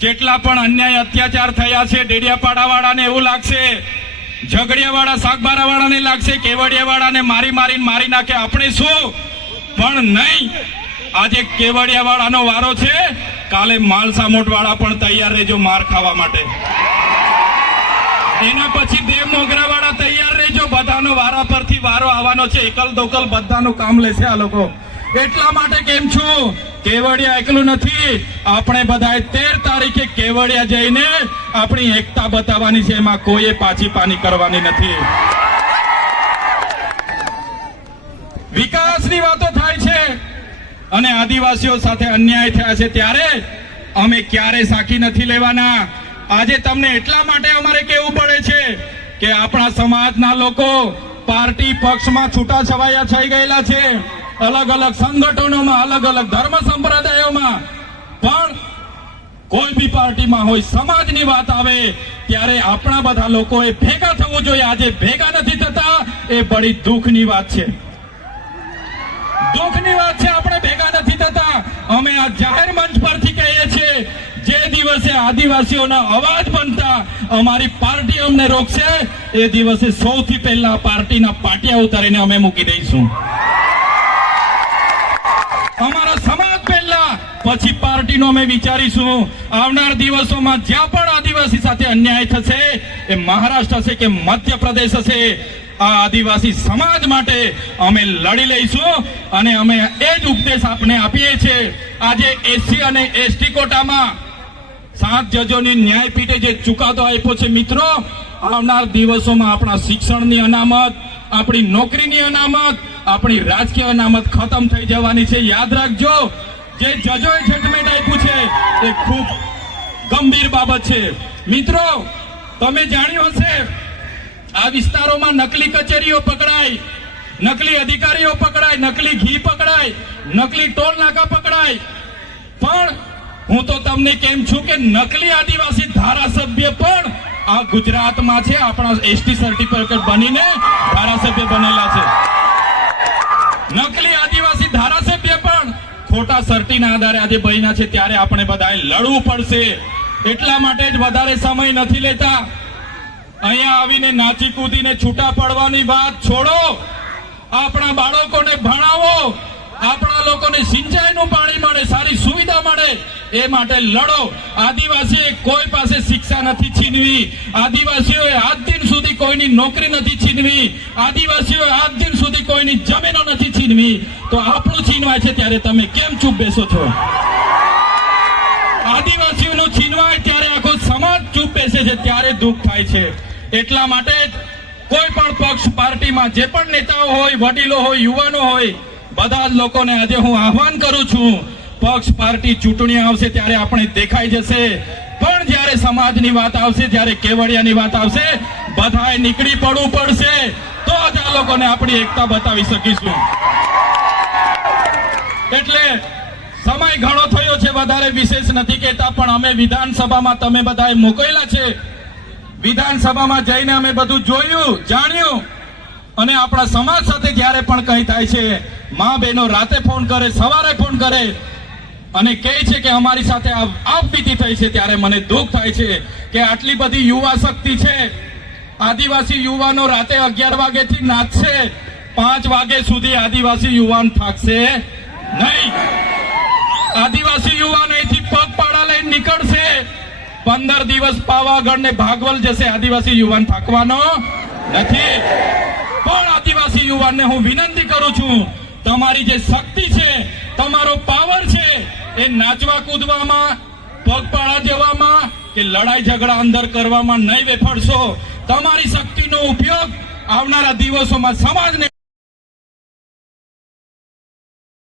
જેટલા પણ અન્યાય અત્યાચાર થયા છે ડેડિયાપાડા વાળાને એવું લાગશે ઝઘડિયા વાળા શાકબારા વાળાને લાગશે કેવડિયા વાળાને મારી મારીને મારી નાખે. આપણે શું? પણ નહીં. આજે કેવડિયા વાળાનો વારો છે. કાલે માલસામોટ વાળા પણ તૈયાર રહેજો માર ખાવા માટે. એના પછી દેવ મોગરા વાળા તૈયાર રહેજો. બધાનો વારા પરથી વારો આવવાનો છે. એકલ દોકલ બધાનું કામ લેશે આ લોકો. એટલા માટે કેમ છું? કેવડિયા એકલું નથી. આપણે બધાએ તેર તારીખે કેવડિયા જઈને આપણી એકતા બતાવવાની છે. એમાં કોઈએ પાછી પાની કરવાની નથી. વિકાસની વાતો થાય છે. અને આદિવાસીઓ સાથે અન્યાય થયા છે ત્યારે અમે ક્યારે સાખી નથી લેવાના? આજે તમને એટલા માટે અમારે કેવું પડે છે કે આપણા સમાજના લોકો પાર્ટી પક્ષમાં છૂટા છવાયા થઈ ગયેલા છે. અલગ અલગ સંગઠનોમાં અલગ અલગ ધર્મ સંપ્રદાયોમાં. પણ કોઈ બી પાર્ટીમાં હોય, સમાજની વાત આવે, ત્યારે આપણા બધા લોકોએ ભેગા થવું જોઈએ. આજે ભેગા નથી થતા, એ બડી દુઃખની વાત છે. દુઃખની વાત છે, આપણે ભેગા નથી થતા. અમે આ જાહેર મંચ પરથી કહીએ છીએ, જે દિવસે આદિવાસીઓના અવાજ બનતા અમારી પાર્ટી અમને રોકશે, એ દિવસે સૌથી પહેલા પાર્ટીના પાટિયા ઉતારીને અમે મૂકી દઈશું. અમારા સમાજ પહેલા. પછી પાર્ટીનો અમે વિચારીશું. આવનાર દિવસોમાં જ્યાં પણ આદિવાસી સાથે અન્યાય થશે, એ મહારાષ્ટ્ર હશે કે મધ્યપ્રદેશ હશે, આ આદિવાસી સમાજ માટે અમે લડી લઈશું અને અમે એ જ ઉપદેશ આપને આપીએ છીએ. આજે એસસી અને એસટી કોટામાં સાત જજોની ન્યાયપીઠે જે ચુકાદો આપ્યો છે, મિત્રો, આવનાર દિવસોમાં આપણા શિક્ષણની અનામત, આપણી નોકરીની અનામત આપણી રાજકીય અનામત ખતમ થઈ જવાની છે. યાદ રાખજો, જે જજોએ જજમેન્ટ આપ્યું છે, એ ખૂબ ગંભીર બાબત છે. મિત્રો, તમે જાણ્યું હશે, આ વિસ્તારોમાં નકલી કચેરીઓ પકડાય, નકલી અધિકારીઓ પકડાય, નકલી ઘી પકડાય, નકલી ટોલ નાકા પકડાય. પણ હું તો તમને કેમ છું કે નકલી આદિવાસી ધારાસભ્ય પણ આ ગુજરાતમાં છે. આપણા એસટી સર્ટિફિકેટ બનીને ધારાસભ્ય બનેલા છે. ખોટા સર્ટીના આધારે આજે બન્યા છે, ત્યારે આપણે બધાએ લડવું પડશે. એટલા માટે જ વધારે સમય નથી લેતા. અહીંયા આવીને નાચી કૂદીને છૂટા પડવાની વાત છોડો. આપણા બાળકોને ભણાવો. આપણા લોકોને સિંચાઈનું પાણી મળે, સારી સુવિધા મળે. એ માટે લડો. આદિવાસી કોઈ પાસે શિક્ષા નથી છીનવી. આદિવાસીઓએ આજ દિન સુધી કોઈની નોકરી નથી છીનવી. આદિવાસીઓએ આજ દિન સુધી કોઈની જમીનો નથી છીનવી. તો આપણું છીનવાય છે ત્યારે તમે કેમ ચૂપ બેસો છો? આદિવાસીઓનું છીનવાય ત્યારે આખો સમાજ ચૂપ બેસે છે, ત્યારે દુઃખ થાય છે. એટલા માટે કોઈ પણ પક્ષ પાર્ટીમાં જે પણ નેતાઓ હોય, વડીલો હોય, યુવાનો હોય, બધા જ લોકોને આજે હું આહવાન કરું છું. પક્ષ પાર્ટી ચૂંટણી આવશે ત્યારે આપણે દેખાઈ જશે. જ્યારે સમાજની વાત આવશે જ્યારે કેવડિયાની વાત આવશે. બધાએ નીકળી પડવું પડશે. તો જ આ લોકોને આપણી એકતા બતાવી શકીશું. એટલે સમય ઘણો થયો છે, વધારે વિશેષ નથી કહેતા, પણ અમે વિધાનસભામાં તમે બધાએ મોકલેલા છે. વિધાનસભામાં જઈને અમે બધું જોયું, જાણ્યું. અને આપણા સમાજ સાથે જ્યારે પણ કંઈ થાય છે, મા બહેનો રાતે ફોન કરે, સવારે ફોન કરે અને કહે છે કે અમારી સાથે આપવીતી થઈ છે ત્યારે મને દુઃખ થાય છે કે આટલી બધી યુવા શક્તિ છે. આદિવાસી યુવાનો રાતે અગિયાર વાગેથી નાચશે. પાંચ વાગે સુધી આદિવાસી યુવાન થાકશે નહીં. આદિવાસી યુવાન અહીંથી પગપાળા લઈને નીકળશે. પંદર દિવસ પાવાગઢ ને ભાગવલ જશે આદિવાસી યુવાન થાકવાનો નથી. પણ આદિવાસી યુવાનને હું વિનંતી કરું છું, તમારી જે શક્તિ છે, તમારો પાવર છે એ નાચવા કૂદવામાં પગપાળા જવામાં કે લડાઈ ઝઘડા અંદર કરવામાં નહીં વેફાડશો તમારી શક્તિનો ઉપયોગ આવનારા દિવસોમાં સમાજને